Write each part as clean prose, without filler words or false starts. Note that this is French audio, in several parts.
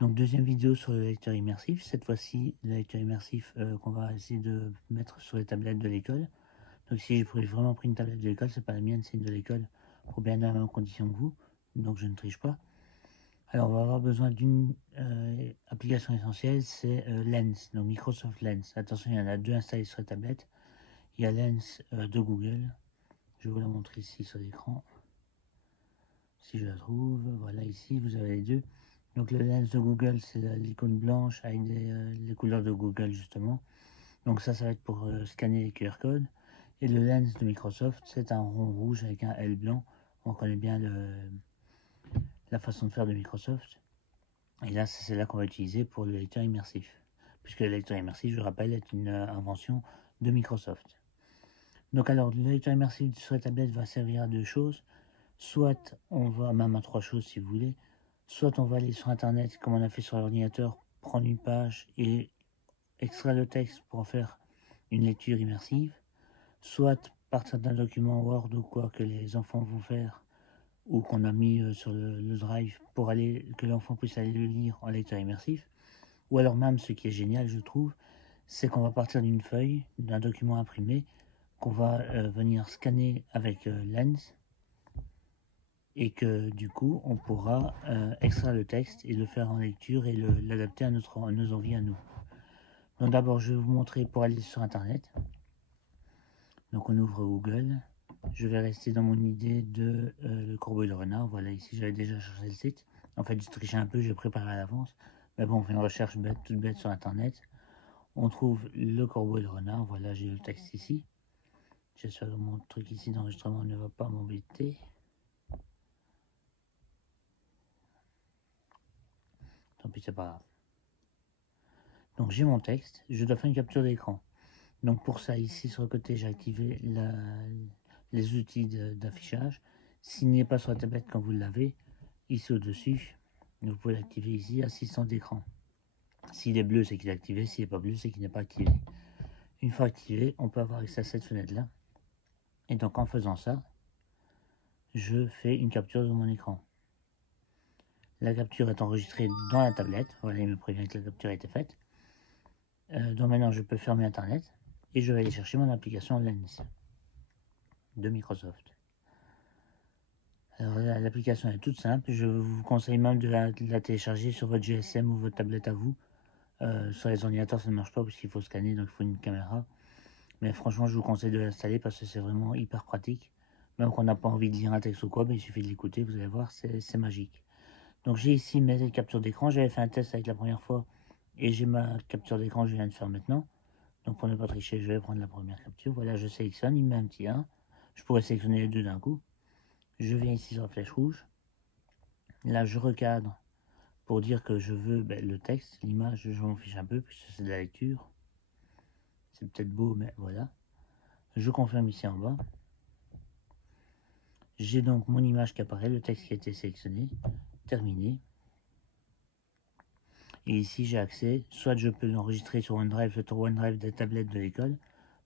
Donc deuxième vidéo sur le lecteur immersif, cette fois-ci le lecteur immersif qu'on va essayer de mettre sur les tablettes de l'école. Donc si j'ai vraiment pris une tablette de l'école, c'est pas la mienne, c'est une de l'école, pour bien dans les mêmes conditions que vous, donc je ne triche pas. Alors on va avoir besoin d'une application essentielle, c'est Lens, donc Microsoft Lens. Attention, il y en a deux installés sur la tablette. Il y a Lens de Google, je vais vous la montrer ici sur l'écran, si je la trouve, voilà ici, vous avez les deux. Donc le Lens de Google, c'est l'icône blanche avec les couleurs de Google justement. Donc ça va être pour scanner les QR codes. Et le Lens de Microsoft, c'est un rond rouge avec un L blanc. On connaît bien la façon de faire de Microsoft. Et là, c'est celle-là qu'on va utiliser pour le lecteur immersif. Puisque le lecteur immersif, je rappelle, est une invention de Microsoft. Donc alors, le lecteur immersif sur la tablette va servir à deux choses. Soit on va, même à trois choses si vous voulez, soit on va aller sur Internet, comme on a fait sur l'ordinateur, prendre une page et extraire le texte pour en faire une lecture immersive, soit partir d'un document Word ou quoi que les enfants vont faire, ou qu'on a mis sur le drive pour que l'enfant puisse aller le lire en lecteur immersif, ou alors même, ce qui est génial je trouve, c'est qu'on va partir d'une feuille, d'un document imprimé, qu'on va venir scanner avec Lens, et que du coup on pourra extraire le texte et le faire en lecture et l'adapter à nos envies à nous. Donc d'abord je vais vous montrer pour aller sur internet. Donc on ouvre Google, je vais rester dans mon idée de le corbeau et le renard. Voilà, ici j'avais déjà cherché le site, en fait j'ai triché un peu, j'ai préparé à l'avance, mais bon on fait une recherche bête, toute bête sur internet, on trouve le corbeau et le renard. Voilà, j'ai le texte ici, j'espère que mon truc ici d'enregistrement ne va pas m'embêter. Tant pis, c'est pas grave. Donc j'ai mon texte, je dois faire une capture d'écran. Donc pour ça, ici sur le côté, j'ai activé les outils d'affichage. S'il n'est pas sur la tablette quand vous l'avez, ici au-dessus, vous pouvez l'activer ici, assistant d'écran. S'il est bleu, c'est qu'il est activé. S'il n'est pas bleu, c'est qu'il n'est pas activé. Une fois activé, on peut avoir accès à cette fenêtre-là. Et donc en faisant ça, je fais une capture de mon écran. La capture est enregistrée dans la tablette. Voilà, il me prévient que la capture a été faite. Donc maintenant, je peux fermer Internet et je vais aller chercher mon application Lens de Microsoft. Alors l'application est toute simple. Je vous conseille même de la télécharger sur votre GSM ou votre tablette à vous. Sur les ordinateurs, ça ne marche pas parce qu'il faut scanner, donc il faut une caméra. Mais franchement, je vous conseille de l'installer parce que c'est vraiment hyper pratique. Même qu'on n'a pas envie de lire un texte ou quoi, il suffit de l'écouter, vous allez voir, c'est magique. Donc j'ai ici mes captures d'écran. J'avais fait un test avec la première fois et j'ai ma capture d'écran que je viens de faire maintenant. Donc pour ne pas tricher, je vais prendre la première capture. Voilà, je sélectionne, il me met un petit 1. Je pourrais sélectionner les deux d'un coup. Je viens ici sur la flèche rouge. Là, je recadre pour dire que je veux le texte, l'image, je m'en fiche un peu puisque c'est de la lecture. C'est peut-être beau, mais voilà. Je confirme ici en bas. J'ai donc mon image qui apparaît, le texte qui a été sélectionné, terminé. Et ici, j'ai accès, soit je peux l'enregistrer sur OneDrive, le OneDrive des tablettes de l'école.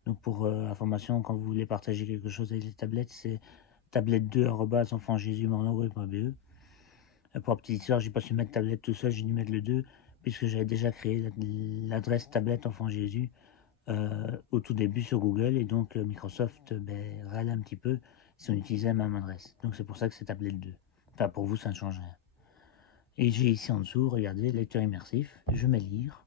Donc pour information, quand vous voulez partager quelque chose avec les tablettes, c'est tablette2@enfantjesus.be. Pour la petite histoire, j'ai pas su mettre tablette tout seul, j'ai dû mettre le 2, puisque j'avais déjà créé l'adresse tablette enfant Jésus au tout début sur Google, et donc Microsoft râle un petit peu si on utilisait la même adresse. Donc c'est pour ça que c'est tablette 2. Enfin pour vous ça ne change rien. Et j'ai ici en dessous, regardez, lecteur immersif, je mets lire.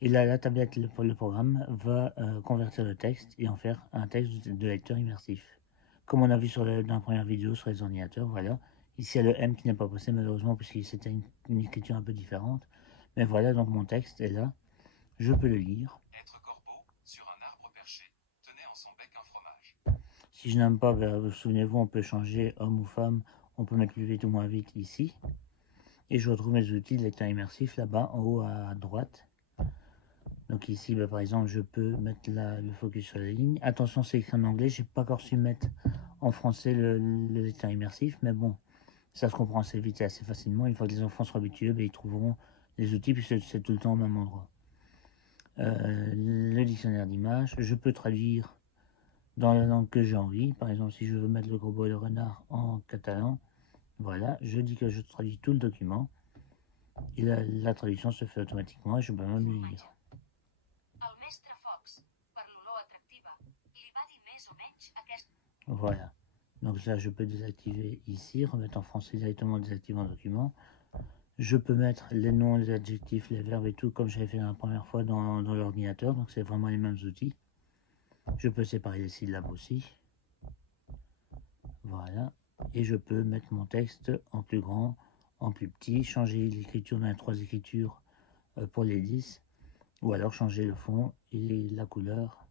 Et là la tablette, le programme va convertir le texte et en faire un texte de lecteur immersif. Comme on a vu dans la première vidéo sur les ordinateurs, voilà. Ici, il y a le M qui n'est pas passé malheureusement puisque c'était une écriture un peu différente. Mais voilà, donc mon texte est là. Je peux le lire. Être corbeau, sur un arbre perché, tenait en son bec un fromage. Si je n'aime pas, souvenez-vous, on peut changer homme ou femme. On peut mettre plus vite ou moins vite ici. Et je retrouve mes outils de lecteur immersif là-bas, en haut à droite. Donc ici, par exemple, je peux mettre le focus sur la ligne. Attention, c'est écrit en anglais. J'ai pas encore su mettre en français le lecteur immersif. Mais bon, ça se comprend assez vite et assez facilement. Une fois que les enfants seront habitués, ils trouveront les outils puisque c'est tout le temps au même endroit. Le dictionnaire d'images, je peux traduire dans la langue que j'ai envie. Par exemple, si je veux mettre le corbeau et le renard en catalan, voilà, je dis que je traduis tout le document. Et la traduction se fait automatiquement et je peux même le lire. Voilà. Donc là, je peux désactiver ici, remettre en français directement, désactiver en document. Je peux mettre les noms, les adjectifs, les verbes et tout, comme j'avais fait la première fois dans l'ordinateur. Donc c'est vraiment les mêmes outils. Je peux séparer les syllabes aussi. Voilà. Et je peux mettre mon texte en plus grand, en plus petit, changer l'écriture dans les 3 écritures pour les 10, ou alors changer le fond et la couleur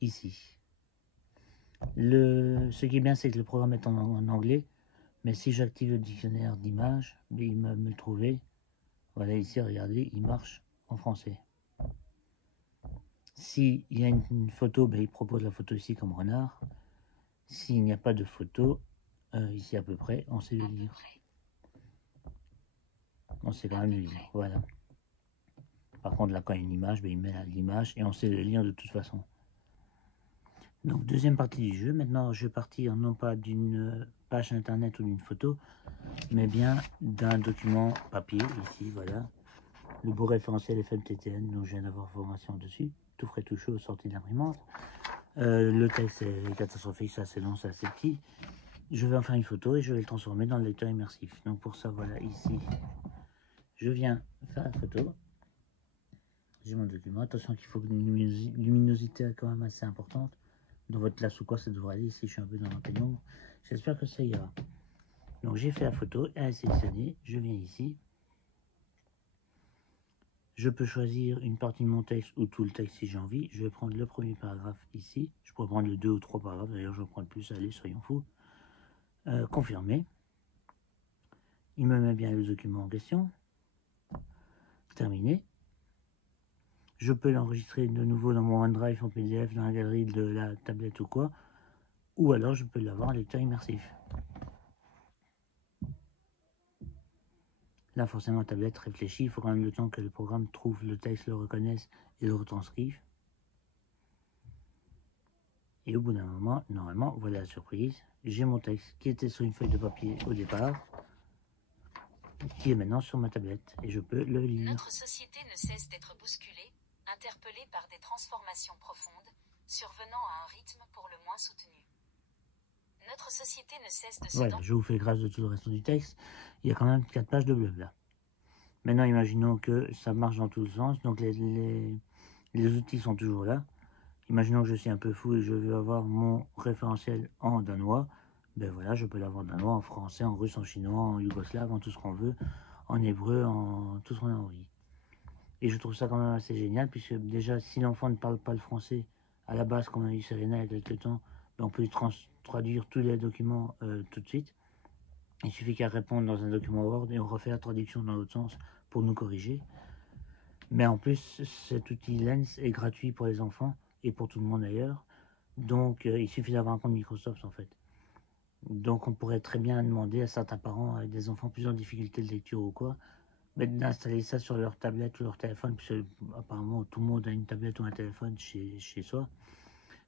ici. Ce qui est bien, c'est que le programme est en anglais, mais si j'active le dictionnaire d'images, il va me le trouver. Voilà, ici, regardez, il marche en français. S'il y a une photo, il propose la photo ici comme renard. S'il n'y a pas de photo, ici à peu près, on sait le lire. On sait quand même le lire, voilà. Par contre, là, quand il y a une image, il met l'image et on sait le lire de toute façon. Donc, deuxième partie du jeu. Maintenant, je vais partir non pas d'une page internet ou d'une photo, mais bien d'un document papier, ici, voilà. Le beau référentiel FMTTN, dont je viens d'avoir formation dessus. Tout frais, tout chaud, sorti de l'imprimante. Le texte est catastrophique, ça c'est long, ça c'est petit. Je vais en faire une photo et je vais le transformer dans le lecteur immersif. Donc pour ça, voilà, ici, je viens faire la photo. J'ai mon document. Attention qu'il faut une luminosité quand même assez importante. Dans votre classe ou quoi, ça devrait aller. Ici, je suis un peu dans la pénombre. J'espère que ça ira. Donc j'ai fait la photo, elle est sélectionnée. Je viens ici. Je peux choisir une partie de mon texte ou tout le texte si j'ai envie. Je vais prendre le premier paragraphe ici. Je pourrais prendre le 2 ou 3 paragraphes. D'ailleurs, je vais prendre plus. Allez, soyons fous. Confirmer. Il me met bien le document en question. Terminé. Je peux l'enregistrer de nouveau dans mon OneDrive en PDF, dans la galerie de la tablette ou quoi. Ou alors je peux l'avoir en lecteur immersif. Là, forcément, la tablette réfléchit. Il faut quand même le temps que le programme trouve le texte, le reconnaisse et le retranscrive. Et au bout d'un moment, normalement, voilà la surprise. J'ai mon texte qui était sur une feuille de papier au départ, qui est maintenant sur ma tablette. Et je peux le lire. Notre société ne cesse d'être bousculée, interpellée par des transformations profondes, survenant à un rythme pour le moins soutenu. Notre société ne cesse de se... Voilà, je vous fais grâce de tout le reste du texte. Il y a quand même 4 pages de blabla. Maintenant, imaginons que ça marche dans tous les sens. Donc, les outils sont toujours là. Imaginons que je suis un peu fou et je veux avoir mon référentiel en danois. Ben voilà, je peux l'avoir en danois, en français, en russe, en chinois, en yougoslave, en tout ce qu'on veut, en hébreu, en tout ce qu'on a envie. Et je trouve ça quand même assez génial, puisque déjà, si l'enfant ne parle pas le français, à la base, comme a dit Serena il y a quelques temps, ben on peut lui traduire tous les documents tout de suite. Il suffit qu'elle réponde dans un document Word et on refait la traduction dans l'autre sens pour nous corriger. Mais en plus, cet outil Lens est gratuit pour les enfants et pour tout le monde d'ailleurs. Donc, il suffit d'avoir un compte Microsoft en fait. Donc, on pourrait très bien demander à certains parents avec des enfants plus en difficulté de lecture ou quoi, d'installer ça sur leur tablette ou leur téléphone, puisque apparemment tout le monde a une tablette ou un téléphone chez soi.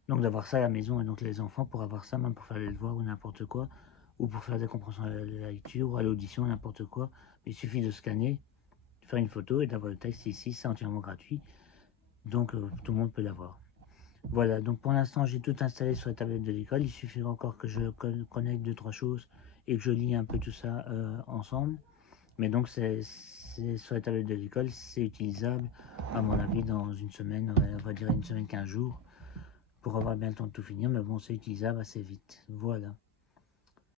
Donc, d'avoir ça à la maison et donc les enfants pour avoir ça, même pour faire les devoirs ou n'importe quoi, ou pour faire des compréhensions à la lecture ou à l'audition, n'importe quoi. Il suffit de scanner, de faire une photo et d'avoir le texte ici, c'est entièrement gratuit. Donc, tout le monde peut l'avoir. Voilà, donc pour l'instant, j'ai tout installé sur la tablette de l'école. Il suffit encore que je connecte 2-3 choses et que je lis un peu tout ça ensemble. Mais donc, c'est sur la tablette de l'école, c'est utilisable, à mon avis, dans une semaine, on va dire une semaine, 15 jours, pour avoir bien le temps de tout finir. Mais bon, c'est utilisable assez vite. Voilà.